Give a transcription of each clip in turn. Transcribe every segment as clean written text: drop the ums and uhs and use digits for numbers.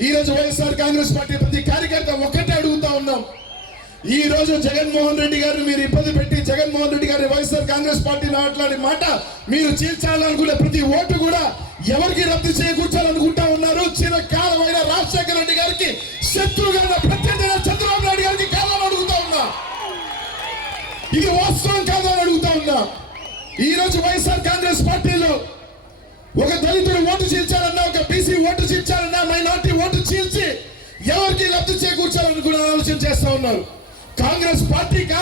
ఈ రోజు వైఎస్ఆర్ కాంగ్రెస్ పార్టీ ప్రతి కార్యకర్త ఒకటే అడుగుతా ఉన్నాం. ఈ రోజు జగన్మోహన్ రెడ్డి గారిని మీరు ఇబ్బంది పెట్టి జగన్మోహన్ రెడ్డి గారి వైఎస్ఆర్ కాంగ్రెస్ పార్టీ మాట్లాడే మాట మీరు చీల్చాలనుకునే ప్రతి ఓటు కూడా ఎవరికి రద్దు చేకూర్చాలనుకుంటా ఉన్నారు. చిరకాలమైన రాజశేఖర రెడ్డి గారికి శత్రువుగా ప్రత్యర్థి చంద్రబాబు నాయుడు గారికి కావాలని అడుగుతా ఉన్నా. ఇది వాస్తవం కాదని అడుగుతా ఉన్నా. ఈ రోజు వైఎస్ఆర్ కాంగ్రెస్ పార్టీలో ఒక దళితుడు ఓటు చీల్చాలన్నా, ఒక బీసీ ఓటు చీల్చాలన్నా, మైనార్టీ ఓటు చీల్చి ఎవరికి లబ్ధి చేకూర్చాలనుకునే ఆలోచన చేస్తా ఉన్నారు. కాంగ్రెస్ పార్టీకా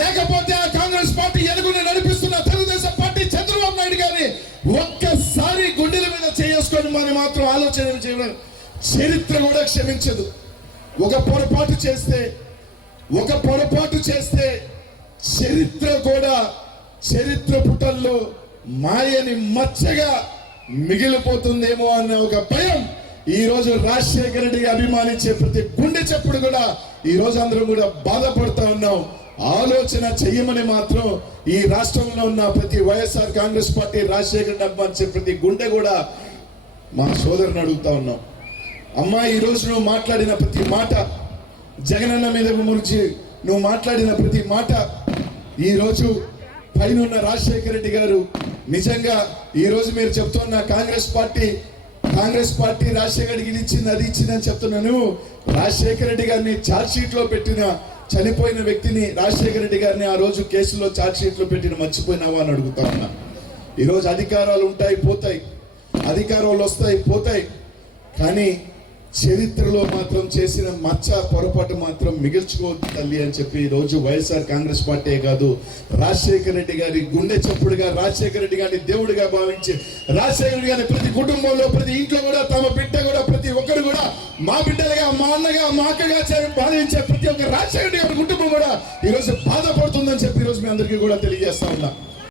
లేకపోతే ఆ కాంగ్రెస్ పార్టీ ఎలుగుని నడిపిస్తున్న తెలుగుదేశం పార్టీ చంద్రబాబు నాయుడు గారిని ఒక్కసారి గుండెల మీద చేసుకొని మనం మాత్రం ఆలోచన చేయడం చరిత్ర కూడా క్షమించదు. ఒక పొరపాటు చేస్తే చరిత్ర కూడా చరిత్ర పుటల్లో మాయని మచ్చగా మిగిలిపోతుందేమో అన్న ఒక భయం ఈ రోజు రాజశేఖర రెడ్డిగా అభిమానించే ప్రతి గుండె చప్పుడు కూడా ఈ రోజు అందరం కూడా బాధపడుతూ ఉన్నాం. ఆలోచన చెయ్యమని మాత్రం ఈ రాష్ట్రంలో ఉన్న ప్రతి వైఎస్ఆర్ కాంగ్రెస్ పార్టీ రాజశేఖర రెడ్డి అభిమానించే ప్రతి గుండె కూడా మా సోదరుని అడుగుతా ఉన్నాం. అమ్మా, ఈ రోజు నువ్వు మాట్లాడిన ప్రతి మాట, జగనన్న మీద గురించి నువ్వు మాట్లాడిన ప్రతి మాట, ఈ రోజు పైన ఉన్న రాజశేఖర రెడ్డి గారు నిజంగా ఈ రోజు మీరు చెప్తున్న కాంగ్రెస్ పార్టీ రాజశేఖర రెడ్డికి ఇది ఇచ్చింది అది ఇచ్చిందని చెప్తున్నాను. రాజశేఖర రెడ్డి గారిని ఛార్జ్ షీట్ లో పెట్టిన చనిపోయిన వ్యక్తిని రాజశేఖర రెడ్డి గారిని ఆ రోజు కేసులో ఛార్జ్ షీట్ లో పెట్టిన మర్చిపోయినావా అని అడుగుతా ఉన్నా. ఈరోజు అధికారాలు ఉంటాయి పోతాయి, అధికారాలు వస్తాయి పోతాయి, కానీ చరిత్రలో మాత్రం చేసిన మచ్చ పొరపాటు మాత్రం మిగిల్చుకోవద్దు తల్లి అని చెప్పి ఈ రోజు వైఎస్ఆర్ కాంగ్రెస్ పార్టీ కాదు, రాజశేఖర రెడ్డి గారి గుండె చప్పుడుగా, రాజశేఖర రెడ్డి గారిని దేవుడిగా భావించి, రాజశేఖర రెడ్డి గారి ప్రతి కుటుంబంలో ప్రతి ఇంట్లో కూడా తమ బిడ్డ కూడా ప్రతి ఒక్కరు కూడా మా బిడ్డలుగా, మా అన్నగా, మా అక్కగా భావించే ప్రతి ఒక్క రాజశేఖర రెడ్డి గారి కుటుంబం కూడా ఈరోజు బాధపడుతుందని చెప్పి ఈరోజు మీ అందరికీ కూడా తెలియజేస్తా ఉన్నా.